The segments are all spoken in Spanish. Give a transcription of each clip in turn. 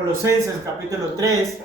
Colosenses capítulo 3.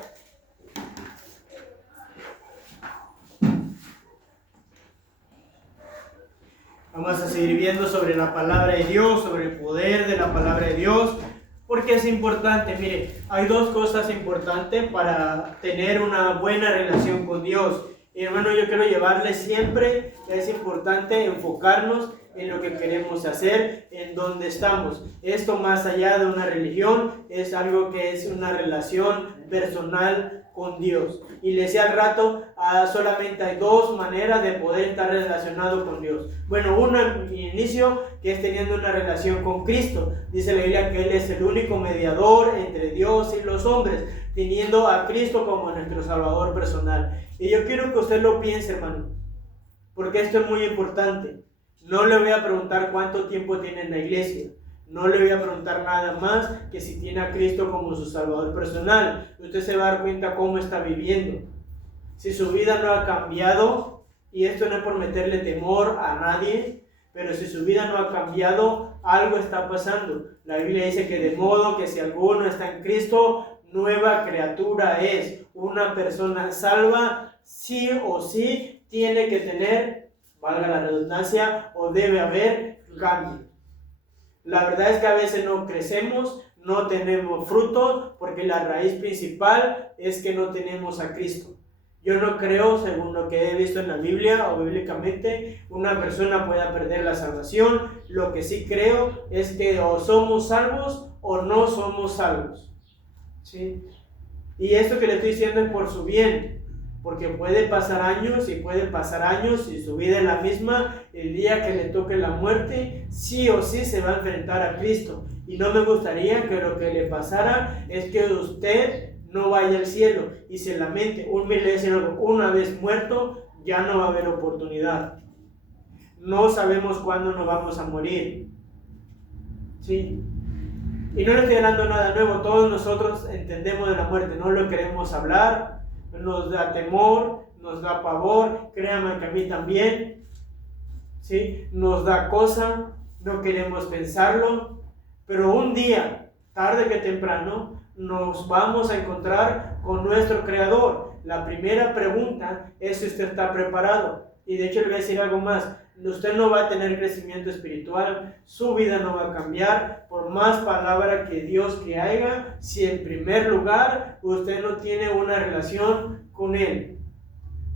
Vamos a seguir viendo sobre la palabra de Dios, sobre el poder de la palabra de Dios, porque es importante. Mire, hay dos cosas importantes para tener una buena relación con Dios. Y hermano, yo quiero llevarle siempre, es importante enfocarnos en lo que queremos hacer, en dónde estamos. Esto más allá de una religión, es algo que es una relación personal con Dios. Y le decía al rato, solamente hay dos maneras de poder estar relacionado con Dios. Bueno, uno en inicio, que es teniendo una relación con Cristo. Dice la Biblia que Él es el único mediador entre Dios y los hombres, teniendo a Cristo como nuestro Salvador personal. Y yo quiero que usted lo piense, hermano, porque esto es muy importante. No le voy a preguntar cuánto tiempo tiene en la iglesia. No le voy a preguntar nada más que si tiene a Cristo como su Salvador personal. Usted se va a dar cuenta cómo está viviendo. Si su vida no ha cambiado, y esto no es por meterle temor a nadie, pero si su vida no ha cambiado, algo está pasando. La Biblia dice que de modo que si alguno está en Cristo, nueva criatura es. Una persona salva, sí o sí, tiene que tener, valga la redundancia, o debe haber cambio. La verdad es que a veces no crecemos, no tenemos fruto, porque la raíz principal es que no tenemos a Cristo. Yo no creo, según lo que he visto en la Biblia o bíblicamente, una persona pueda perder la salvación. Lo que sí creo es que o somos salvos o no somos salvos, ¿sí? Y esto que le estoy diciendo es por su bien, porque puede pasar años y su vida es la misma. El día que le toque la muerte, sí o sí se va a enfrentar a Cristo. Y no me gustaría que lo que le pasara es que usted no vaya al cielo y se lamente. Una vez muerto, ya no va a haber oportunidad. No sabemos cuándo nos vamos a morir, ¿sí? Y no le estoy hablando nada nuevo. Todos nosotros entendemos de la muerte, no lo queremos hablar. Nos da temor, nos da pavor, créanme que a mí también, ¿sí? Nos da cosa, no queremos pensarlo, pero un día, tarde que temprano, nos vamos a encontrar con nuestro Creador. La primera pregunta es si usted está preparado. Y de hecho le voy a decir algo más. Usted no va a tener crecimiento espiritual, su vida no va a cambiar, por más palabra que Dios que haga, si en primer lugar usted no tiene una relación con Él.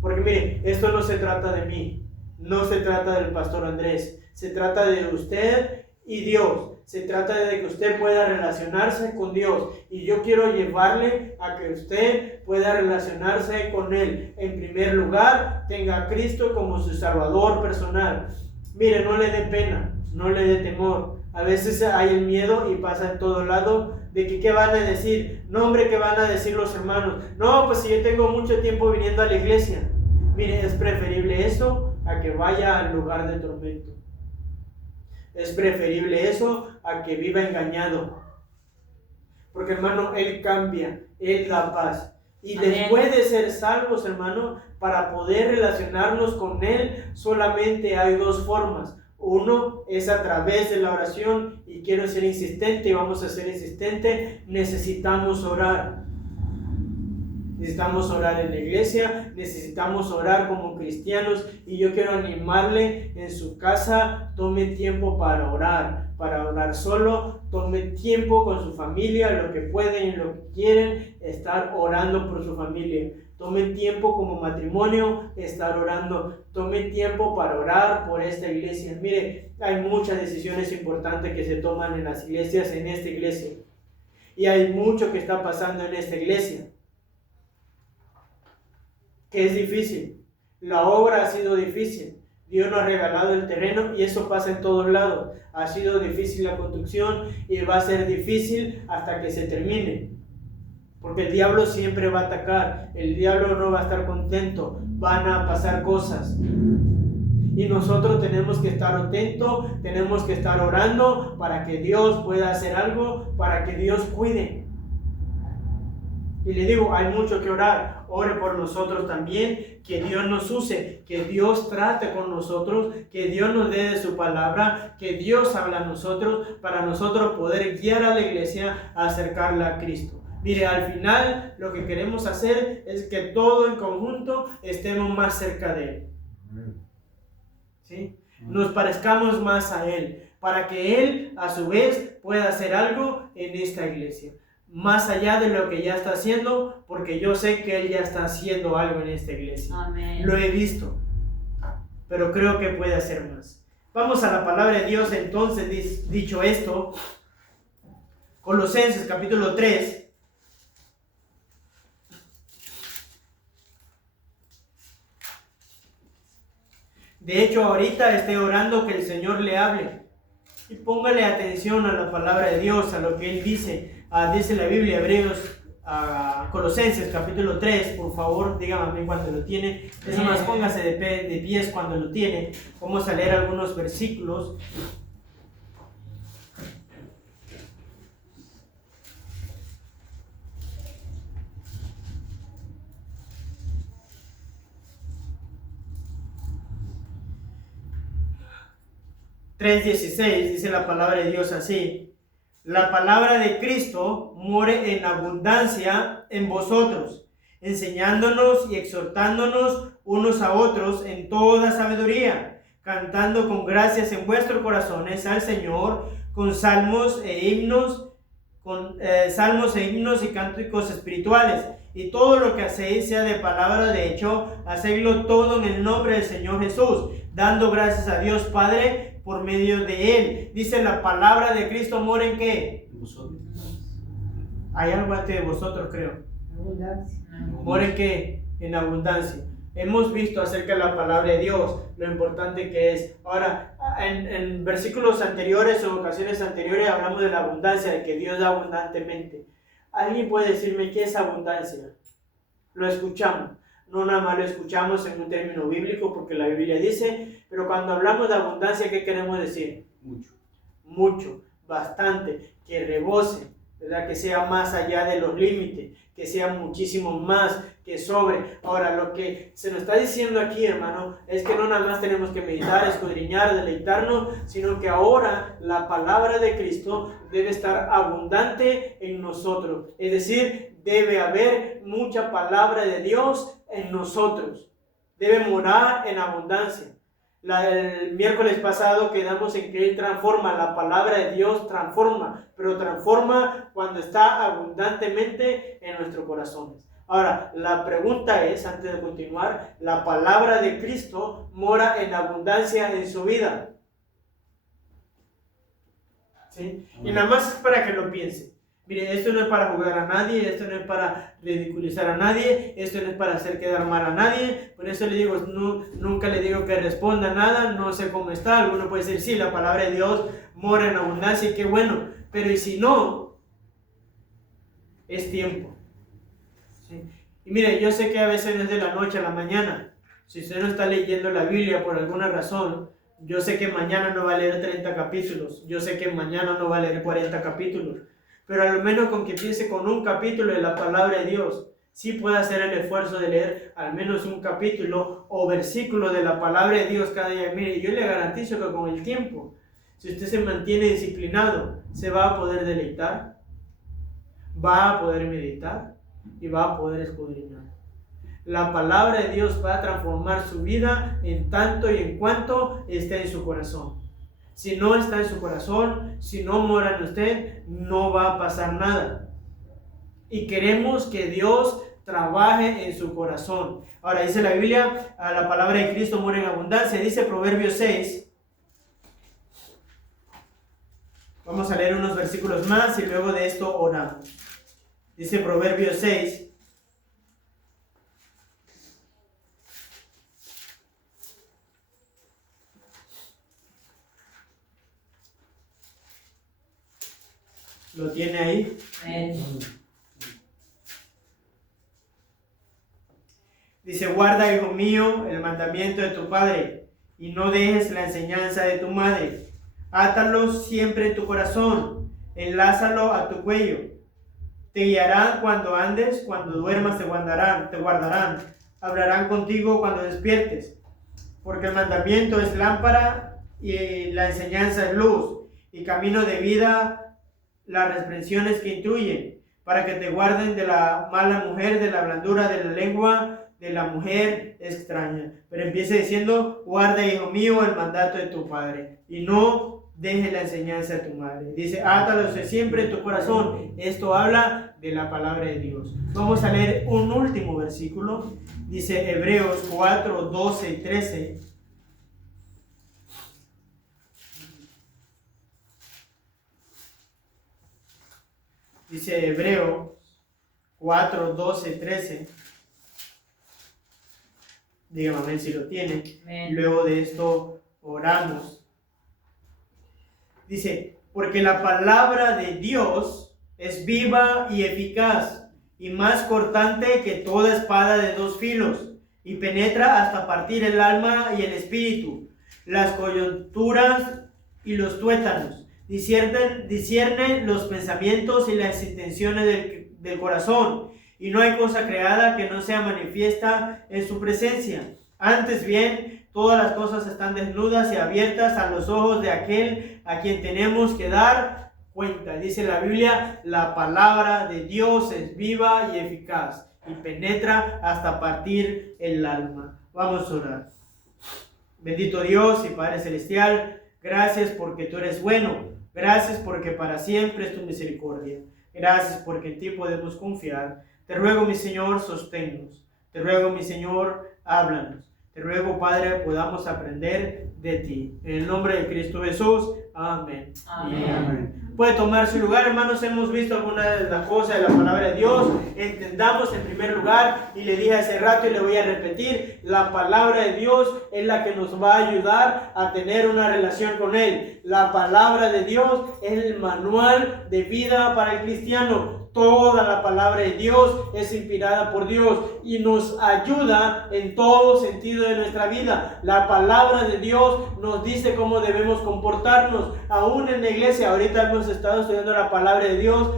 Porque mire, esto no se trata de mí, no se trata del pastor Andrés, se trata de usted y Dios. Se trata de que usted pueda relacionarse con Dios. Y yo quiero llevarle a que usted pueda relacionarse con Él. En primer lugar, tenga a Cristo como su Salvador personal. Mire, no le dé pena, no le dé temor. A veces hay el miedo y pasa en todo lado de que qué van a decir. No, hombre, ¿qué van a decir los hermanos? No, pues si yo tengo mucho tiempo viniendo a la iglesia. Mire, es preferible eso a que vaya al lugar de tormento. Es preferible eso a que viva engañado. Porque, hermano, Él cambia, Él da paz. Y Amén. Después de ser salvos, hermano, para poder relacionarnos con Él, solamente hay dos formas. Uno es a través de la oración, y quiero ser insistente, y vamos a ser insistentes. Necesitamos orar. Necesitamos orar en la iglesia, necesitamos orar como cristianos, y yo quiero animarle en su casa, tome tiempo para orar solo, tome tiempo con su familia, lo que pueden y lo que quieren, estar orando por su familia. Tome tiempo como matrimonio, estar orando. Tome tiempo para orar por esta iglesia. Mire, hay muchas decisiones importantes que se toman en las iglesias, en esta iglesia, y hay mucho que está pasando en esta iglesia que es difícil. La obra ha sido difícil. Dios nos ha regalado el terreno y eso pasa en todos lados. Ha sido difícil la construcción y va a ser difícil hasta que se termine. Porque el diablo siempre va a atacar. El diablo no va a estar contento. Van a pasar cosas. Y nosotros tenemos que estar atentos, tenemos que estar orando para que Dios pueda hacer algo, para que Dios cuide. Y le digo, hay mucho que orar. Ore por nosotros también, que Dios nos use, que Dios trate con nosotros, que Dios nos dé de su palabra, que Dios habla a nosotros, para nosotros poder guiar a la iglesia a acercarla a Cristo. Mire, al final lo que queremos hacer es que todo en conjunto estemos más cerca de Él. ¿Sí? Nos parezcamos más a Él, para que Él a su vez pueda hacer algo en esta iglesia. Más allá de lo que ya está haciendo, porque yo sé que Él ya está haciendo algo en esta iglesia. Amén. Lo he visto, pero creo que puede hacer más. Vamos a la palabra de Dios entonces, dicho esto, Colosenses capítulo 3. De hecho, ahorita esté orando que el Señor le hable. Y póngale atención a la palabra de Dios, a lo que Él dice. Dice la Biblia, Colosenses capítulo 3, por favor, dígame a mí cuando lo tiene. Es más, póngase de pies cuando lo tiene. Vamos a leer algunos versículos. (3:16) dice la palabra de Dios así: la palabra de Cristo more en abundancia en vosotros, enseñándonos y exhortándonos unos a otros en toda sabiduría, cantando con gracias en vuestros corazones al Señor, con salmos e himnos y cánticos espirituales. Y todo lo que hacéis, sea de palabra o de hecho, hacedlo todo en el nombre del Señor Jesús, dando gracias a Dios Padre por medio de Él. Dice, la palabra de Cristo mora en ¿qué? Vosotros. Hay algo antes de vosotros, creo. Abundancia. ¿Mora en qué? En abundancia. Hemos visto acerca de la palabra de Dios, lo importante que es. Ahora, en versículos anteriores o ocasiones anteriores hablamos de la abundancia, de que Dios da abundantemente. ¿Alguien puede decirme qué es abundancia? Lo escuchamos. No nada más lo escuchamos en un término bíblico porque la Biblia dice, pero cuando hablamos de abundancia, ¿qué queremos decir? Mucho, bastante, que rebose, ¿verdad? Que sea más allá de los límites, que sea muchísimo más, que sobre. Ahora, lo que se nos está diciendo aquí, hermano, es que no nada más tenemos que meditar, escudriñar, deleitarnos, sino que ahora la palabra de Cristo debe estar abundante en nosotros. Es decir, debe haber mucha palabra de Dios en nosotros. Debe morar en abundancia. El miércoles pasado quedamos en que Él transforma, la palabra de Dios transforma, pero transforma cuando está abundantemente en nuestros corazones. Ahora, la pregunta es, antes de continuar, ¿la palabra de Cristo mora en abundancia en su vida? ¿Sí? Y nada más es para que lo piense. Mire, esto no es para jugar a nadie, esto no es para ridiculizar a nadie, esto no es para hacer quedar mal a nadie. Por eso le digo, nunca le digo que responda nada, no sé cómo está. Alguno puede decir, sí, la palabra de Dios mora en abundancia y qué bueno. Pero y si no, es tiempo. ¿Sí? Y mire, yo sé que a veces no es de la noche a la mañana. Si usted no está leyendo la Biblia por alguna razón, yo sé que mañana no va a leer 30 capítulos, yo sé que mañana no va a leer 40 capítulos. Pero a lo menos con que empiece con un capítulo de la palabra de Dios, sí puede hacer el esfuerzo de leer al menos un capítulo o versículo de la palabra de Dios cada día. Mire, yo le garantizo que con el tiempo, si usted se mantiene disciplinado, se va a poder deleitar, va a poder meditar y va a poder escudriñar. La palabra de Dios va a transformar su vida en tanto y en cuanto esté en su corazón. Si no está en su corazón, si no mora en usted, no va a pasar nada. Y queremos que Dios trabaje en su corazón. Ahora dice la Biblia, la palabra de Cristo mora en abundancia. Dice Proverbios 6. Vamos a leer unos versículos más y luego de esto oramos. Dice Proverbios 6. ¿Lo tiene ahí? Dice, guarda, hijo mío, el mandamiento de tu padre, y no dejes la enseñanza de tu madre. Átalo siempre en tu corazón, enlázalo a tu cuello. Te guiarán cuando andes, cuando duermas te guardarán. Hablarán contigo cuando despiertes. Porque el mandamiento es lámpara y la enseñanza es luz, y camino de vida las reprensiones que instruyen, para que te guarden de la mala mujer, de la blandura de la lengua, de la mujer extraña. Pero empieza diciendo, guarda, hijo mío, el mandato de tu padre, y no deje la enseñanza de tu madre. Dice, átalos siempre en tu corazón. Esto habla de la palabra de Dios. Vamos a leer un último versículo. Dice Hebreos 4, 12 y 13. Dice Hebreos 4, 12, 13. Dígame amén si lo tiene. Amén. Luego de esto oramos. Dice, porque la palabra de Dios es viva y eficaz, y más cortante que toda espada de dos filos, y penetra hasta partir el alma y el espíritu, las coyunturas y los tuétanos. Discierne los pensamientos y las intenciones del corazón, y no hay cosa creada que no sea manifiesta en su presencia. Antes bien, todas las cosas están desnudas y abiertas a los ojos de aquel a quien tenemos que dar cuenta. Dice la Biblia, la palabra de Dios es viva y eficaz, y penetra hasta partir el alma. Vamos a orar. Bendito Dios y Padre Celestial, gracias porque tú eres bueno. Gracias porque para siempre es tu misericordia. Gracias porque en ti podemos confiar. Te ruego, mi Señor, sosténnos. Te ruego, mi Señor, háblanos. Te ruego, Padre, podamos aprender de ti. En el nombre de Cristo Jesús. Amén. Amén. Amén. Puede tomar su lugar, hermanos. Hemos visto algunas de las cosas de la palabra de Dios. Entendamos en primer lugar, y le dije hace rato y le voy a repetir, la palabra de Dios es la que nos va a ayudar a tener una relación con Él. La palabra de Dios es el manual de vida para el cristiano. Toda la palabra de Dios es inspirada por Dios y nos ayuda en todo sentido de nuestra vida. La palabra de Dios nos dice cómo debemos comportarnos. Aún en la iglesia, ahorita hemos estado estudiando la palabra de Dios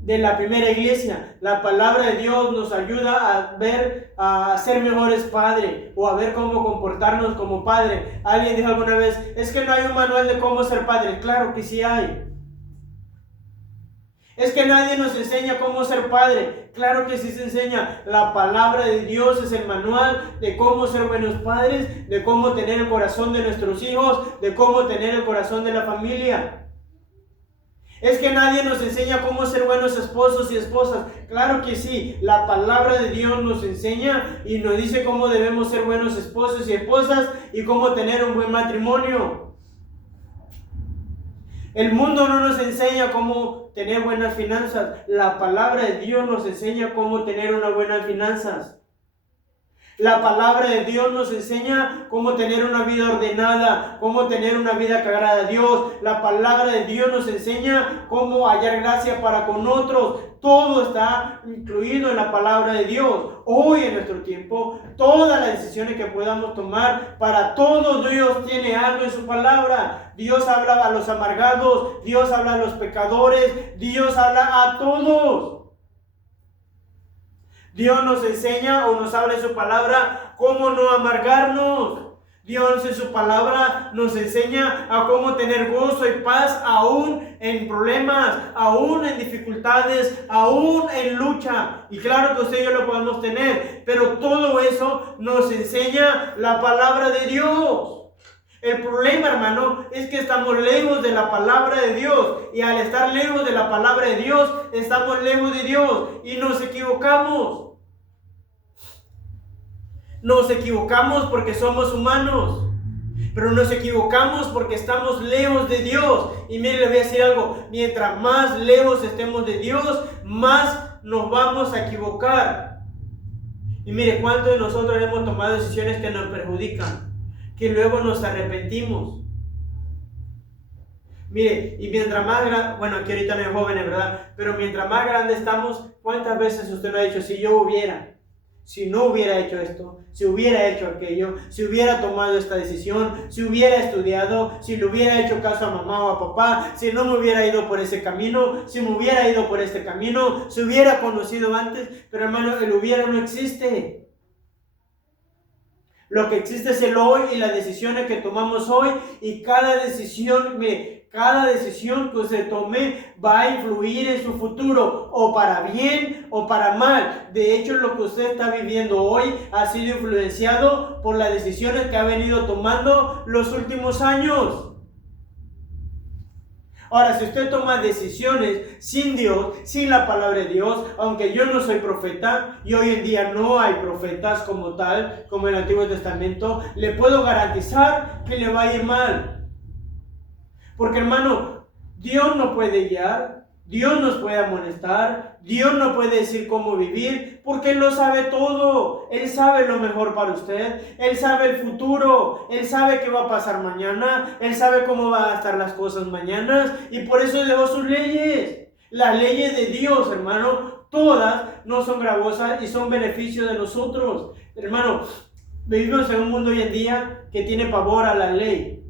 de la primera iglesia. La palabra de Dios nos ayuda a ser mejores padres, o a ver cómo comportarnos como padre. Alguien dijo alguna vez, es que no hay un manual de cómo ser padre. Claro que sí hay. Es que nadie nos enseña cómo ser padre. Claro que sí se enseña. La palabra de Dios es el manual de cómo ser buenos padres, de cómo tener el corazón de nuestros hijos, de cómo tener el corazón de la familia. Es que nadie nos enseña cómo ser buenos esposos y esposas. Claro que sí. La palabra de Dios nos enseña y nos dice cómo debemos ser buenos esposos y esposas y cómo tener un buen matrimonio. El mundo no nos enseña cómo tener buenas finanzas. La palabra de Dios nos enseña cómo tener unas buenas finanzas. La palabra de Dios nos enseña cómo tener una vida ordenada, cómo tener una vida que agrada a Dios. La palabra de Dios nos enseña cómo hallar gracia para con otros. Todo está incluido en la palabra de Dios. Hoy en nuestro tiempo, todas las decisiones que podamos tomar, para todos Dios tiene algo en su palabra. Dios habla a los amargados, Dios habla a los pecadores, Dios habla a todos. Dios nos enseña o nos habla en su palabra cómo no amargarnos. Dios en su palabra nos enseña a cómo tener gozo y paz aún en problemas, aún en dificultades, aún en lucha. Y claro que usted y yo lo podemos tener, pero todo eso nos enseña la palabra de Dios. El problema, hermano, es que estamos lejos de la palabra de Dios. Y al estar lejos de la palabra de Dios, estamos lejos de Dios y nos equivocamos. Nos equivocamos porque somos humanos, pero nos equivocamos porque estamos lejos de Dios. Y mire, le voy a decir algo, mientras más lejos estemos de Dios, más nos vamos a equivocar. Y mire, ¿cuántos de nosotros hemos tomado decisiones que nos perjudican, que luego nos arrepentimos? Mire, y mientras más grande, bueno, aquí ahorita no hay jóvenes, ¿verdad? Pero mientras más grande estamos, ¿cuántas veces usted me ha dicho, si no hubiera hecho esto, si hubiera hecho aquello, si hubiera tomado esta decisión, si hubiera estudiado, si le hubiera hecho caso a mamá o a papá, si no me hubiera ido por ese camino, si me hubiera ido por este camino, si hubiera conocido antes? Pero hermano, el hubiera no existe. Lo que existe es el hoy y las decisiones que tomamos hoy, y cada decisión, mire, cada decisión que usted tome va a influir en su futuro, o para bien o para mal. De hecho, lo que usted está viviendo hoy ha sido influenciado por las decisiones que ha venido tomando los últimos años. Ahora, si usted toma decisiones sin Dios, sin la palabra de Dios, aunque yo no soy profeta, y hoy en día no hay profetas como tal, como en el Antiguo Testamento, le puedo garantizar que le va a ir mal. Porque, hermano, Dios no puede guiar, Dios nos puede amonestar, Dios no puede decir cómo vivir, porque Él lo sabe todo. Él sabe lo mejor para usted, Él sabe el futuro, Él sabe qué va a pasar mañana, Él sabe cómo van a estar las cosas mañana, y por eso dejó sus leyes. Las leyes de Dios, hermano, todas no son gravosas y son beneficio de nosotros. Hermano, vivimos en un mundo hoy en día que tiene pavor a la ley,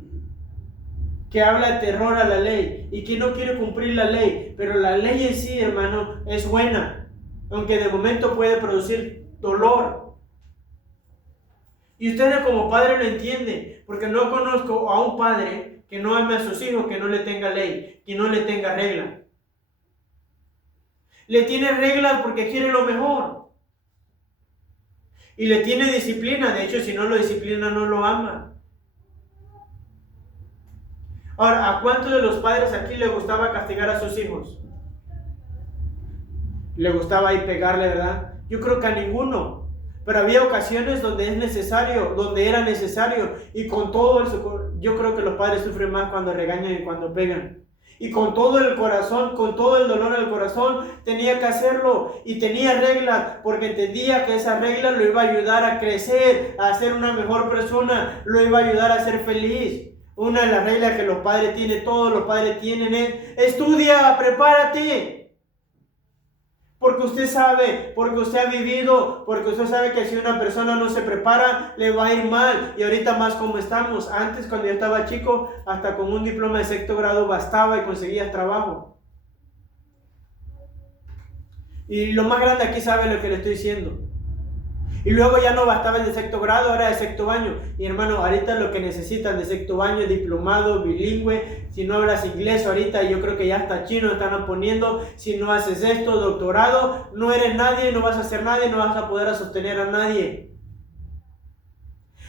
que habla de terror a la ley y que no quiere cumplir la ley. Pero la ley en sí, hermano, es buena, aunque de momento puede producir dolor. Y ustedes como padre lo entienden, porque no conozco a un padre que no ame a sus hijos, que no le tenga ley, que no le tenga regla. Le tiene reglas porque quiere lo mejor. Y le tiene disciplina. De hecho, si no lo disciplina, no lo ama. Ahora, ¿a cuántos de los padres aquí les gustaba castigar a sus hijos? Le gustaba ahí pegarle, ¿verdad? Yo creo que a ninguno. Pero había ocasiones donde es necesario, donde era necesario. Y con todo eso, yo creo que los padres sufren más cuando regañan y cuando pegan. Y con todo el corazón, con todo el dolor del corazón, tenía que hacerlo. Y tenía reglas, porque entendía que esa regla lo iba a ayudar a crecer, a ser una mejor persona, lo iba a ayudar a ser feliz. Una de las reglas que los padres tienen, todos los padres tienen, es: estudia, prepárate. Porque usted sabe, porque usted ha vivido, porque usted sabe que si una persona no se prepara, le va a ir mal. Y ahorita más como estamos. Antes, cuando yo estaba chico, hasta con un diploma de 6º grado bastaba y conseguías trabajo. Y lo más grande aquí sabe lo que le estoy diciendo. Y luego ya no bastaba el de 6º grado, ahora de 6º año. Y hermano, ahorita lo que necesitan de 6º año, diplomado, bilingüe. Si no hablas inglés ahorita, yo creo que ya hasta chino están poniendo. Si no haces esto, doctorado, no eres nadie, no vas a ser nadie, no vas a poder sostener a nadie.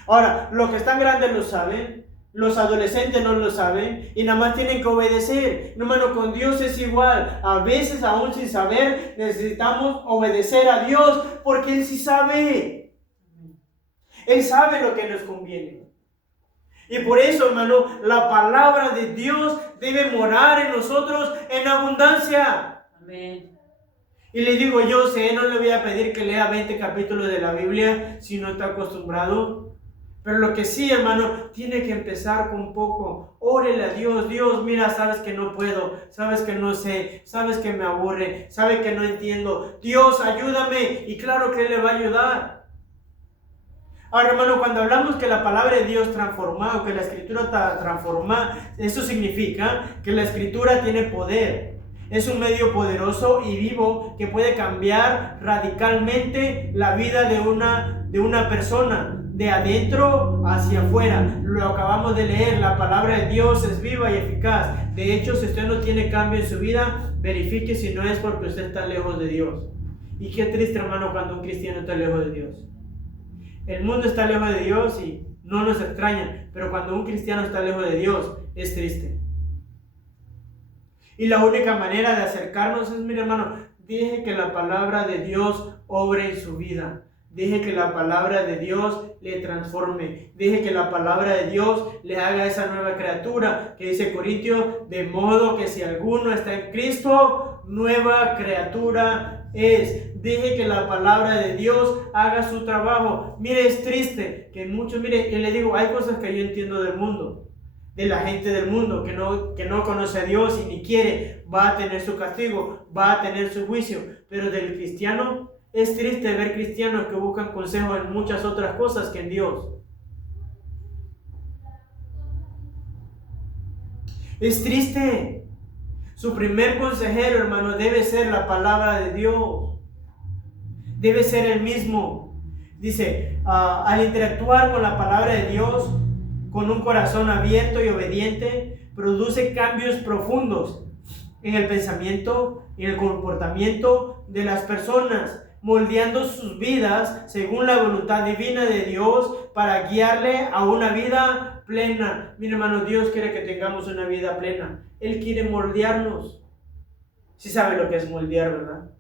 Ahora, los que están grandes lo saben, los adolescentes no lo saben y nada más tienen que obedecer. Hermano, con Dios es igual. A veces, aún sin saber, necesitamos obedecer a Dios porque Él sí sabe. Él sabe lo que nos conviene. Y por eso, hermano, la palabra de Dios debe morar en nosotros en abundancia. Amén. Y le digo yo, no le voy a pedir que lea 20 capítulos de la Biblia si no está acostumbrado. Pero lo que sí, hermano, tiene que empezar con poco. Órele a Dios. Dios, mira, sabes que no puedo, sabes que no sé, sabes que me aburre, sabes que no entiendo. Dios, ayúdame. Y claro que Él le va a ayudar. Ahora, hermano, cuando hablamos que la palabra de Dios transforma o que la Escritura transforma, eso significa que la Escritura tiene poder. Es un medio poderoso y vivo que puede cambiar radicalmente la vida de una persona, de adentro hacia afuera. Lo acabamos de leer, la palabra de Dios es viva y eficaz. De hecho, si usted no tiene cambio en su vida, verifique si no es porque usted está lejos de Dios. Y qué triste, hermano, cuando un cristiano está lejos de Dios. El mundo está lejos de Dios y no nos extraña, pero cuando un cristiano está lejos de Dios, es triste. Y la única manera de acercarnos es, mire, hermano, deje que la palabra de Dios obre en su vida. Deje que la palabra de Dios le transforme. Deje que la palabra de Dios le haga esa nueva criatura que dice Corintios, de modo que si alguno está en Cristo, nueva criatura es. Deje que la palabra de Dios haga su trabajo. Mire, es triste que muchos, mire, y le digo, hay cosas que yo entiendo del mundo, de la gente del mundo que no conoce a Dios y ni quiere, va a tener su castigo, va a tener su juicio. Pero del cristiano, es triste ver cristianos que buscan consejo en muchas otras cosas que en Dios. Es triste. Su primer consejero, hermano, debe ser la palabra de Dios. Debe ser el mismo. Dice, al interactuar con la palabra de Dios, con un corazón abierto y obediente, produce cambios profundos en el pensamiento y en el comportamiento de las personas, moldeando sus vidas según la voluntad divina de Dios para guiarle a una vida plena. Mira, hermano, Dios quiere que tengamos una vida plena. Él quiere moldearnos. Sí sabe lo que es moldear, ¿verdad?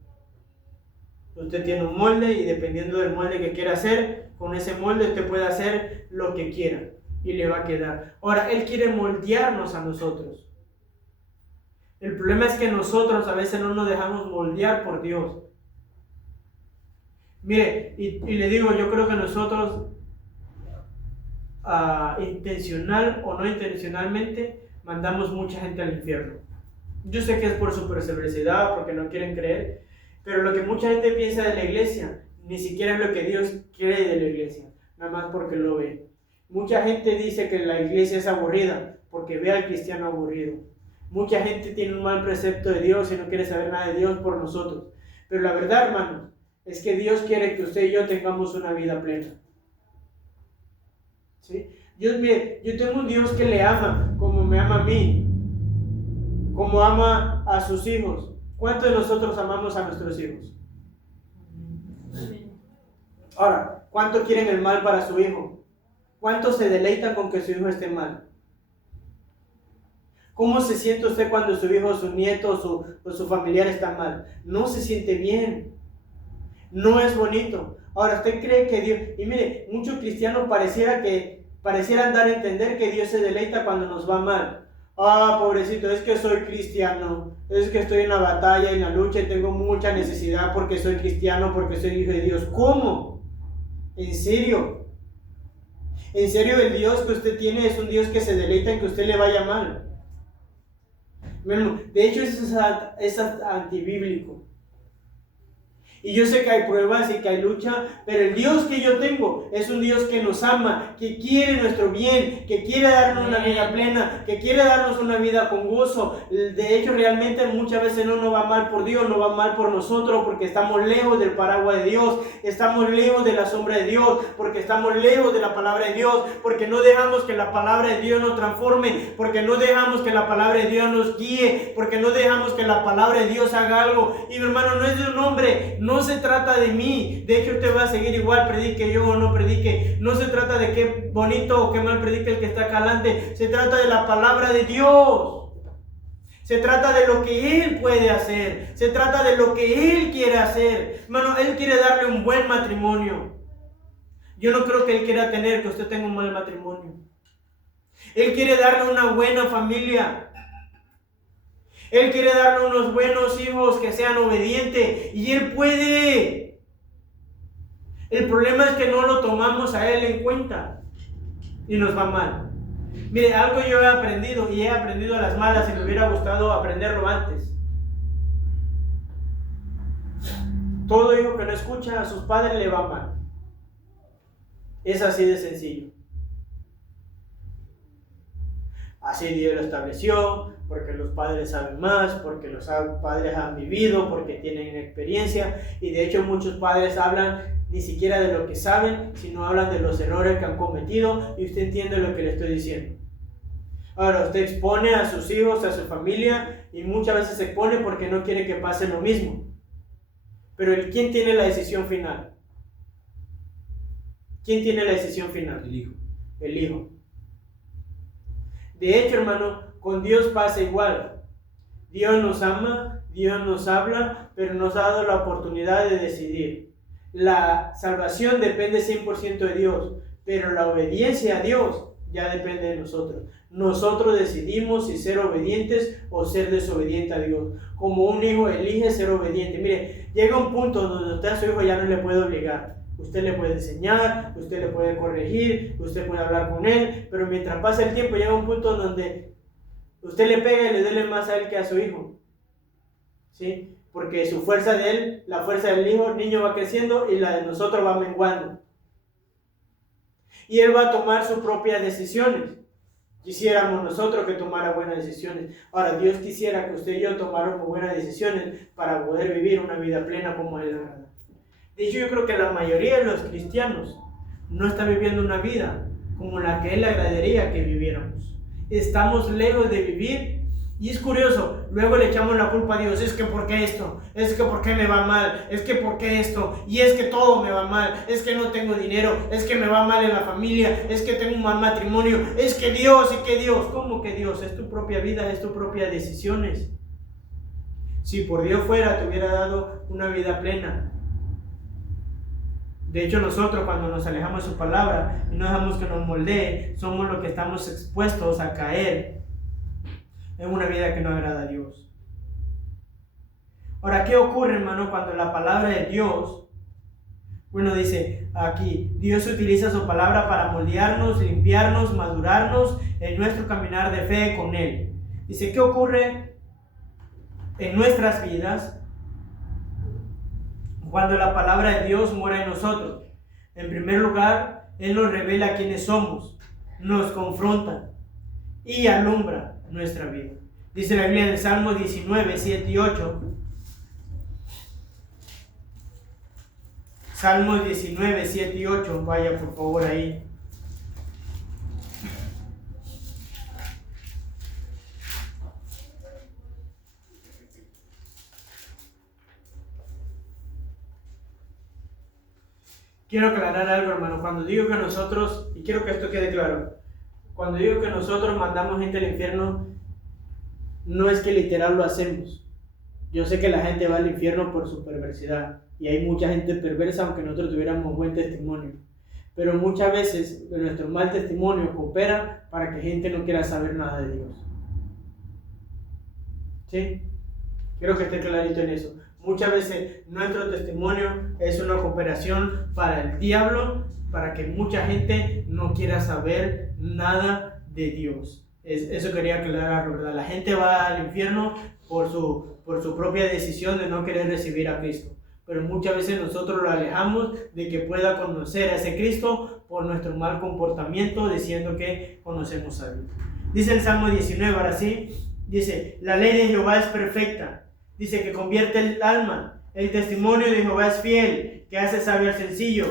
Usted tiene un molde y dependiendo del molde que quiera hacer, con ese molde usted puede hacer lo que quiera y le va a quedar. Ahora, Él quiere moldearnos a nosotros. El problema es que nosotros a veces no nos dejamos moldear por Dios. Mire, y le digo, yo creo que nosotros, intencional o no intencionalmente, mandamos mucha gente al infierno. Yo sé que es por su perversidad, porque no quieren creer, pero lo que mucha gente piensa de la iglesia, ni siquiera es lo que Dios cree de la iglesia, nada más porque lo ve. Mucha gente dice que la iglesia es aburrida, porque ve al cristiano aburrido. Mucha gente tiene un mal precepto de Dios y no quiere saber nada de Dios por nosotros. Pero la verdad, hermanos, es que Dios quiere que usted y yo tengamos una vida plena. ¿Sí? Yo tengo un Dios que le ama como me ama a mí, como ama a sus hijos. ¿Cuántos de nosotros amamos a nuestros hijos? Ahora, ¿cuántos quieren el mal para su hijo? ¿Cuántos se deleitan con que su hijo esté mal? ¿Cómo se siente usted cuando su hijo, su nieto o su familiar está mal? No se siente bien. No es bonito. Ahora, ¿usted cree que Dios... Y mire, muchos cristianos parecieran dar a entender que Dios se deleita cuando nos va mal. Pobrecito, es que soy cristiano. Es que estoy en la batalla, en la lucha y tengo mucha necesidad porque soy cristiano, porque soy hijo de Dios. ¿Cómo? ¿En serio? ¿En serio el Dios que usted tiene es un Dios que se deleita en que usted le vaya mal? De hecho, eso es antibíblico. Y yo sé que hay pruebas y que hay lucha, pero el Dios que yo tengo es un Dios que nos ama, que quiere nuestro bien, que quiere darnos una vida plena, que quiere darnos una vida con gozo. De hecho, realmente muchas veces no nos va mal por Dios, nos va mal por nosotros, porque estamos lejos del paraguas de Dios, estamos lejos de la sombra de Dios, porque estamos lejos de la palabra de Dios, porque no dejamos que la palabra de Dios nos transforme, porque no dejamos que la palabra de Dios nos guíe, porque no dejamos que la palabra de Dios haga algo. Y mi hermano, no es de un hombre, no se trata de mí. De hecho, usted va a seguir igual, predique yo o no predique. No se trata de qué bonito o qué mal predique el que está acá adelante. Se trata de la palabra de Dios. Se trata de lo que Él puede hacer. Se trata de lo que Él quiere hacer. Hermano, Él quiere darle un buen matrimonio. Yo no creo que Él quiera tener que usted tenga un mal matrimonio. Él quiere darle una buena familia. Él quiere darle unos buenos hijos que sean obedientes. Y Él puede. El problema es que no lo tomamos a Él en cuenta. Y nos va mal. Mire, algo yo he aprendido. Y he aprendido a las malas. Y me hubiera gustado aprenderlo antes. Todo hijo que no escucha a sus padres le va mal. Es así de sencillo. Así Dios lo estableció, porque los padres saben más, porque los padres han vivido, porque tienen experiencia. Y de hecho muchos padres hablan ni siquiera de lo que saben, sino hablan de los errores que han cometido. Y usted entiende lo que le estoy diciendo. Ahora, usted expone a sus hijos, a su familia, y muchas veces se expone porque no quiere que pase lo mismo. Pero ¿quién tiene la decisión final? ¿Quién tiene la decisión final? El hijo. El hijo. De hecho, hermano, con Dios pasa igual. Dios nos ama, Dios nos habla, pero nos ha dado la oportunidad de decidir. La salvación depende 100% de Dios, pero la obediencia a Dios ya depende de nosotros. Nosotros decidimos si ser obedientes o ser desobedientes a Dios. Como un hijo elige ser obediente. Mire, llega un punto donde usted a su hijo ya no le puede obligar. Usted le puede enseñar, usted le puede corregir, usted puede hablar con él, pero mientras pasa el tiempo llega un punto donde usted le pega y le duele más a él que a su hijo. ¿Sí? Porque su fuerza de él, la fuerza del niño va creciendo y la de nosotros va menguando. Y él va a tomar sus propias decisiones. Quisiéramos nosotros que tomara buenas decisiones. Ahora, Dios quisiera que usted y yo tomáramos buenas decisiones para poder vivir una vida plena como Él agrada. De hecho, yo creo que la mayoría de los cristianos no están viviendo una vida como la que Él le agradaría que viviéramos. Estamos lejos de vivir. Y es curioso, luego le echamos la culpa a Dios, es que ¿por qué esto? Es que ¿por qué me va mal? Es que ¿por qué esto? Y es que todo me va mal, es que no tengo dinero, es que me va mal en la familia, es que tengo un mal matrimonio, es que Dios, y que Dios. ¿Cómo que Dios? Es tu propia vida, es tu propia decisiones. Si por Dios fuera, te hubiera dado una vida plena. De hecho, nosotros cuando nos alejamos de su palabra y no dejamos que nos moldee, somos los que estamos expuestos a caer en una vida que no agrada a Dios. Ahora, ¿qué ocurre, hermano, cuando la palabra de Dios, bueno, dice aquí, Dios utiliza su palabra para moldearnos, limpiarnos, madurarnos en nuestro caminar de fe con Él? Dice, ¿qué ocurre en nuestras vidas cuando la palabra de Dios mora en nosotros? En primer lugar, Él nos revela quiénes somos, nos confronta y alumbra nuestra vida. Dice la Biblia en Salmo 19, 7 y 8. Salmo 19, 7 y 8. Vaya por favor ahí. Quiero aclarar algo, hermano. Cuando digo que nosotros, y quiero que esto quede claro, cuando digo que nosotros mandamos gente al infierno, no es que literal lo hacemos. Yo sé que la gente va al infierno por su perversidad, y hay mucha gente perversa, aunque nosotros tuviéramos buen testimonio. Pero muchas veces nuestro mal testimonio coopera para que gente no quiera saber nada de Dios. ¿Sí? Quiero que esté clarito en eso. Muchas veces nuestro testimonio es una cooperación para el diablo, para que mucha gente no quiera saber nada de Dios. Eso quería aclarar, ¿verdad? La gente va al infierno por su propia decisión de no querer recibir a Cristo. Pero muchas veces nosotros lo alejamos de que pueda conocer a ese Cristo por nuestro mal comportamiento, diciendo que conocemos a Dios. Dice el Salmo 19, ahora sí, dice, la ley de Jehová es perfecta. Dice que convierte el alma. El testimonio de Jehová es fiel, que hace sabio al sencillo.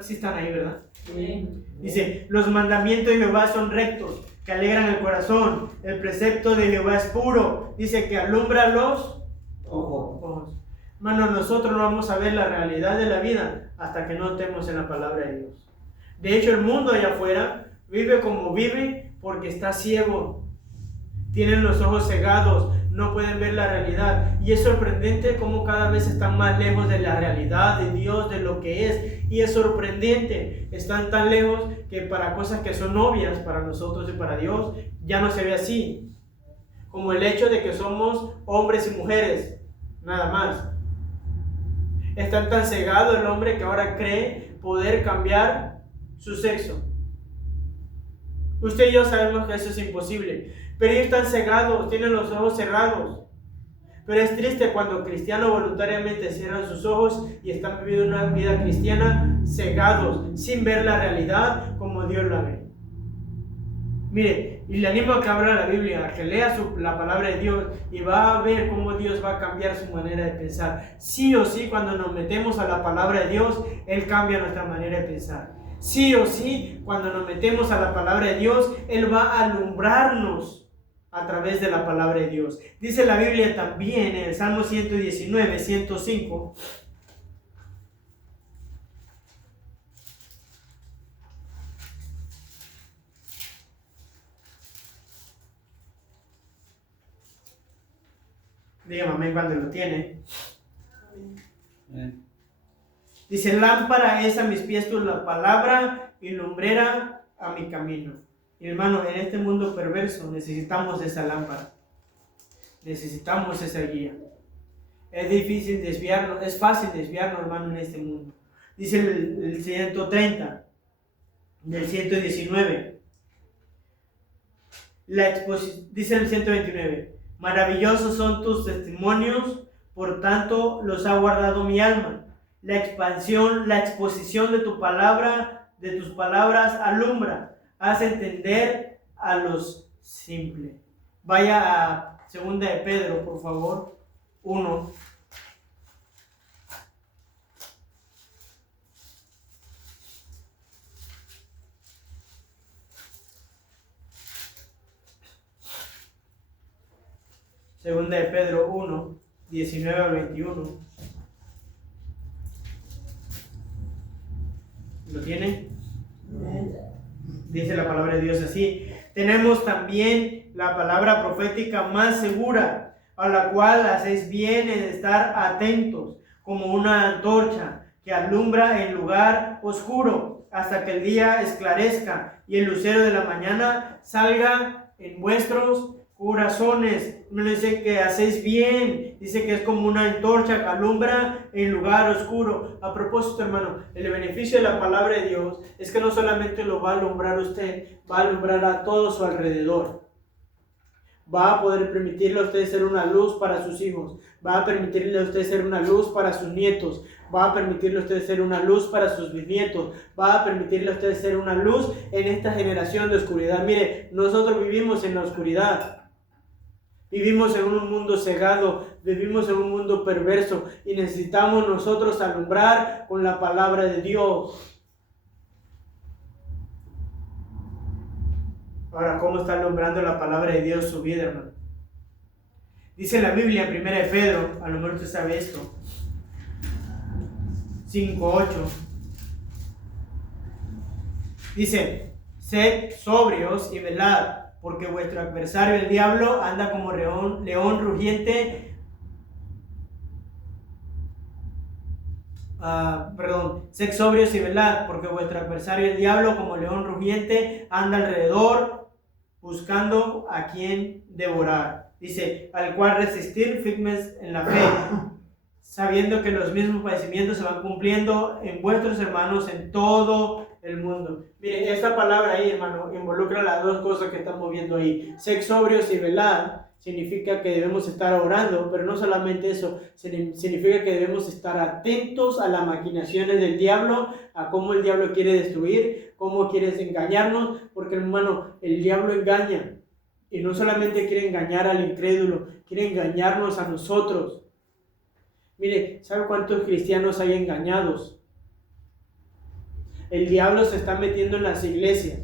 Sí están ahí, ¿verdad? Sí. Dice, los mandamientos de Jehová son rectos, que alegran el corazón. El precepto de Jehová es puro. Dice que alumbra los ojos. Hermano, nosotros no vamos a ver la realidad de la vida hasta que no estemos en la palabra de Dios. De hecho, el mundo allá afuera vive como vive porque está ciego. Tienen los ojos cegados, no pueden ver la realidad. Y es sorprendente cómo cada vez están más lejos de la realidad de Dios, de lo que es. Y es sorprendente, están tan lejos que para cosas que son obvias para nosotros y para Dios, ya no se ve así. Como el hecho de que somos hombres y mujeres, nada más. Está tan cegado el hombre que ahora cree poder cambiar su sexo. Usted y yo sabemos que eso es imposible, pero ellos están cegados, tienen los ojos cerrados. Pero es triste cuando cristianos voluntariamente cierran sus ojos y están viviendo una vida cristiana cegados, sin ver la realidad como Dios la ve. Mire, y le animo a que abra la Biblia, a que lea la palabra de Dios y va a ver cómo Dios va a cambiar su manera de pensar. Sí o sí, cuando nos metemos a la palabra de Dios, Él cambia nuestra manera de pensar. Sí o sí, cuando nos metemos a la palabra de Dios, Él va a alumbrarnos a través de la palabra de Dios. Dice la Biblia también en el Salmo 119, 105. Dígame amén cuando lo tiene. Amén. Dice, lámpara es a mis pies tu palabra y lumbrera a mi camino. Y hermano, en este mundo perverso necesitamos esa lámpara. Necesitamos esa guía. Es difícil desviarnos, es fácil desviarnos, hermano, en este mundo. Dice el 130, del 119. Dice el 129. Maravillosos son tus testimonios, por tanto los ha guardado mi alma. La exposición de tu palabra, de tus palabras alumbra, hace entender a los simples. Vaya a 2 de Pedro, por favor, 1. Segunda de Pedro 1, 19 al 21. ¿Lo tiene? Dice la palabra de Dios así: tenemos también la palabra profética más segura, a la cual hacéis bien en estar atentos, como una antorcha que alumbra en lugar oscuro, hasta que el día esclarezca y el lucero de la mañana salga en vuestros corazones. No dice que hacéis bien, dice que es como una antorcha que alumbra en lugar oscuro. A propósito, hermano, el beneficio de la palabra de Dios es que no solamente lo va a alumbrar usted, va a alumbrar a todo su alrededor. Va a poder permitirle a usted ser una luz para sus hijos, va a permitirle a usted ser una luz para sus nietos, va a permitirle a usted ser una luz para sus bisnietos, va a permitirle a usted ser una luz en esta generación de oscuridad. Mire, nosotros vivimos en la oscuridad. Vivimos en un mundo cegado, vivimos en un mundo perverso y necesitamos nosotros alumbrar con la palabra de Dios. Ahora, ¿cómo está alumbrando la palabra de Dios su vida, hermano? Dice la Biblia en 1 de Pedro, a lo mejor usted sabe esto, 5:8. Dice: sed sobrios y velad, porque vuestro adversario el diablo anda como león rugiente. Sed sobrios y velad, porque vuestro adversario el diablo como león rugiente anda alrededor buscando a quien devorar. Dice: al cual resistir firmes en la fe, sabiendo que los mismos padecimientos se van cumpliendo en vuestros hermanos en todo el mundo. Miren, esta palabra ahí, hermano, involucra las dos cosas que estamos viendo ahí. Sed sobrios y velad significa que debemos estar orando, pero no solamente eso, significa que debemos estar atentos a las maquinaciones del diablo, a cómo el diablo quiere destruir, cómo quiere engañarnos, porque, hermano, el diablo engaña, y no solamente quiere engañar al incrédulo, quiere engañarnos a nosotros. Mire, ¿sabe cuántos cristianos hay engañados? El diablo se está metiendo en las iglesias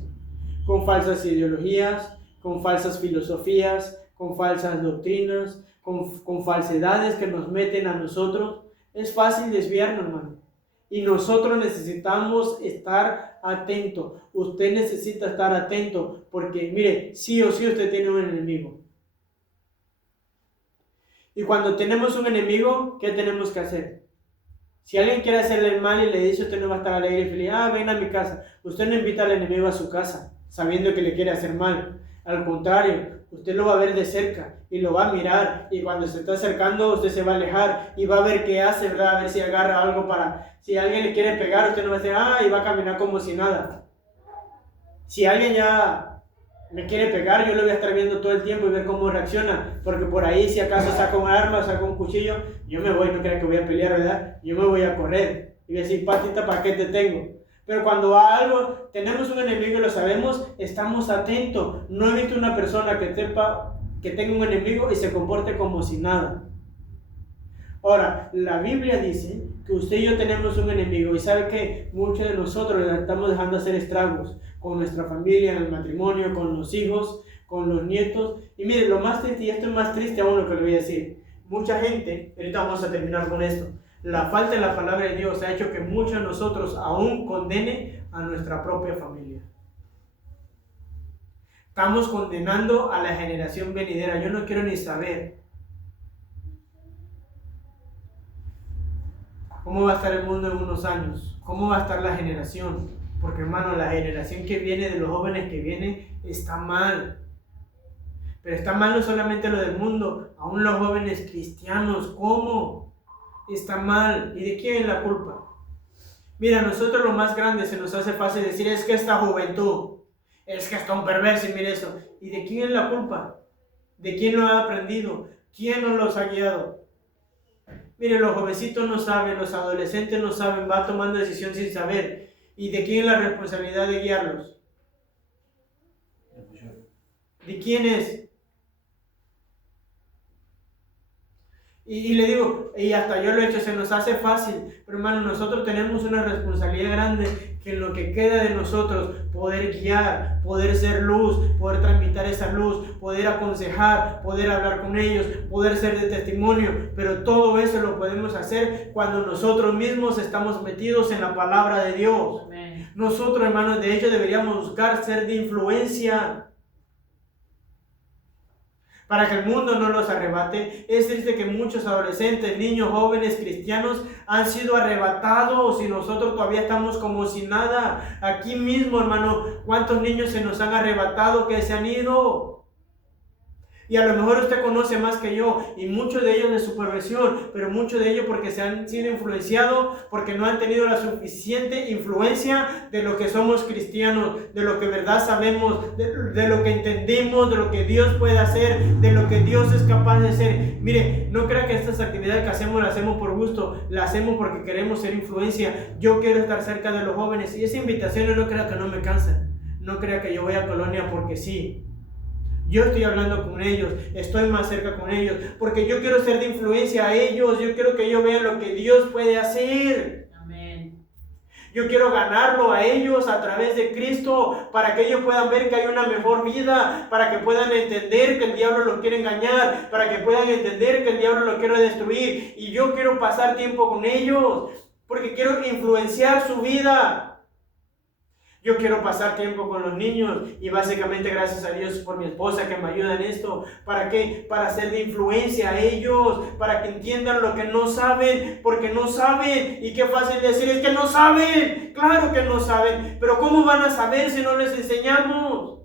con falsas ideologías, con falsas filosofías, con falsas doctrinas, con falsedades que nos meten a nosotros. Es fácil desviarnos, hermano. Y nosotros necesitamos estar atentos. Usted necesita estar atento porque, mire, sí o sí usted tiene un enemigo. Y cuando tenemos un enemigo, ¿qué tenemos que hacer? Si alguien quiere hacerle el mal y le dice: usted no va a estar alegre y feliz, ven a mi casa. Usted no invita al enemigo a su casa, sabiendo que le quiere hacer mal. Al contrario, usted lo va a ver de cerca y lo va a mirar. Y cuando se está acercando, usted se va a alejar y va a ver qué hace, ¿verdad? A ver si agarra algo para... Si alguien le quiere pegar, usted no va a decir: y va a caminar como si nada. Si alguien ya me quiere pegar, yo lo voy a estar viendo todo el tiempo y ver cómo reacciona, porque por ahí si acaso saca un arma, saca un cuchillo, yo me voy, no creo que voy a pelear, ¿verdad? Yo me voy a correr y voy a decir: patita, ¿para qué te tengo? Pero cuando algo, tenemos un enemigo y lo sabemos, estamos atentos. No he visto una persona que tenga un enemigo y se comporte como si nada. Ahora, la Biblia dice que usted y yo tenemos un enemigo, y sabe que muchos de nosotros le estamos dejando hacer estragos con nuestra familia, en el matrimonio, con los hijos, con los nietos. Y mire, lo más triste, y esto es más triste aún lo que le voy a decir, mucha gente, ahorita vamos a terminar con esto, la falta de la palabra de Dios ha hecho que muchos de nosotros aún condene a nuestra propia familia. Estamos condenando a la generación venidera. Yo no quiero ni saber cómo va a estar el mundo en unos años, cómo va a estar la generación. Porque, hermano, la generación que viene, de los jóvenes que vienen, está mal. Pero está mal no solamente lo del mundo, aún los jóvenes cristianos. ¿Cómo? Está mal. ¿Y de quién es la culpa? Mira, a nosotros lo más grande se nos hace fácil decir: es que esta juventud, es que está un perverso y mire eso. ¿Y de quién es la culpa? ¿De quién lo ha aprendido? ¿Quién nos los ha guiado? Mire, los jovencitos no saben, los adolescentes no saben, van tomando decisión sin saber. ¿Y de quién es la responsabilidad de guiarlos? ¿De quién es? Y le digo, y hasta yo lo he hecho, se nos hace fácil, pero hermano, nosotros tenemos una responsabilidad grande, que en lo que queda de nosotros poder guiar, poder ser luz, poder transmitir esa luz, poder aconsejar, poder hablar con ellos, poder ser de testimonio. Pero todo eso lo podemos hacer cuando nosotros mismos estamos metidos en la palabra de Dios. Amén. Nosotros, hermanos, de hecho deberíamos buscar ser de influencia para que el mundo no los arrebate. Es triste que muchos adolescentes, niños, jóvenes, cristianos han sido arrebatados y nosotros todavía estamos como si nada. Aquí mismo, hermano, ¿cuántos niños se nos han arrebatado que se han ido? Y a lo mejor usted conoce más que yo, y muchos de ellos de supervisión, pero muchos de ellos porque se han sido influenciados, porque no han tenido la suficiente influencia de lo que somos cristianos, de lo que verdad sabemos, de lo que entendimos, de lo que Dios puede hacer, de lo que Dios es capaz de hacer. Mire, no crea que estas actividades que hacemos las hacemos por gusto, las hacemos porque queremos ser influencia. Yo quiero estar cerca de los jóvenes, y esa invitación no crea que no me cansa, no crea que yo voy a Colonia porque sí. Yo estoy hablando con ellos, estoy más cerca con ellos, porque yo quiero ser de influencia a ellos, yo quiero que ellos vean lo que Dios puede hacer. Amén. Yo quiero ganarlo a ellos a través de Cristo, para que ellos puedan ver que hay una mejor vida, para que puedan entender que el diablo los quiere engañar, para que puedan entender que el diablo los quiere destruir. Y yo quiero pasar tiempo con ellos, porque quiero influenciar su vida. Yo quiero pasar tiempo con los niños, y básicamente gracias a Dios por mi esposa que me ayuda en esto. ¿Para qué? Para ser de influencia a ellos, para que entiendan lo que no saben, porque no saben. Y qué fácil decir es que no saben. Claro que no saben, pero ¿cómo van a saber si no les enseñamos?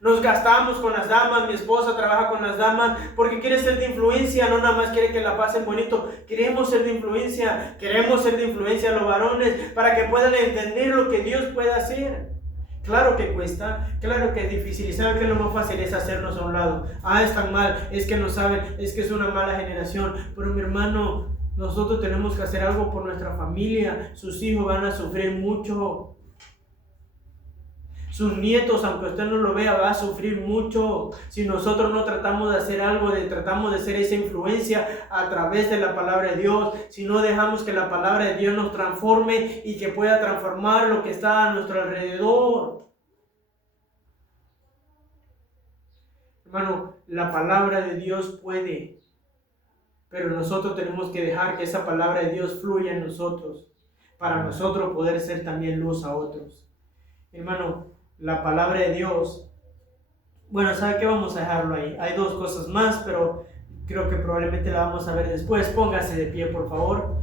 Nos gastamos con las damas, mi esposa trabaja con las damas porque quiere ser de influencia, no nada más quiere que la pasen bonito. Queremos ser de influencia a los varones para que puedan entender lo que Dios puede hacer. Claro que cuesta, claro que es difícil, y saben que lo más fácil es hacernos a un lado. Es tan mal, es que no saben, es que es una mala generación. Pero mi hermano, nosotros tenemos que hacer algo por nuestra familia. Sus hijos van a sufrir mucho. Sus nietos, aunque usted no lo vea, va a sufrir mucho si nosotros no tratamos de hacer algo, tratamos de ser esa influencia a través de la palabra de Dios, si no dejamos que la palabra de Dios nos transforme y que pueda transformar lo que está a nuestro alrededor. Hermano, la palabra de Dios puede, pero nosotros tenemos que dejar que esa palabra de Dios fluya en nosotros, para nosotros poder ser también luz a otros. Hermano, la palabra de Dios, bueno, ¿sabe qué? Vamos a dejarlo ahí. Hay dos cosas más, pero creo que probablemente la vamos a ver después. Póngase de pie, por favor.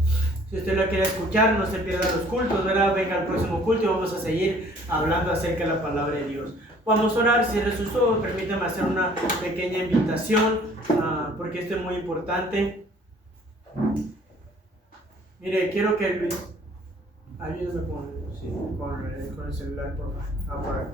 Si usted lo quiere escuchar, no se pierda los cultos, ¿verdad? Venga al próximo culto y vamos a seguir hablando acerca de la palabra de Dios. Vamos a orar, cierre sus ojos, permítame hacer una pequeña invitación, porque esto es muy importante. Mire, quiero que ayúdame con el celular, por favor.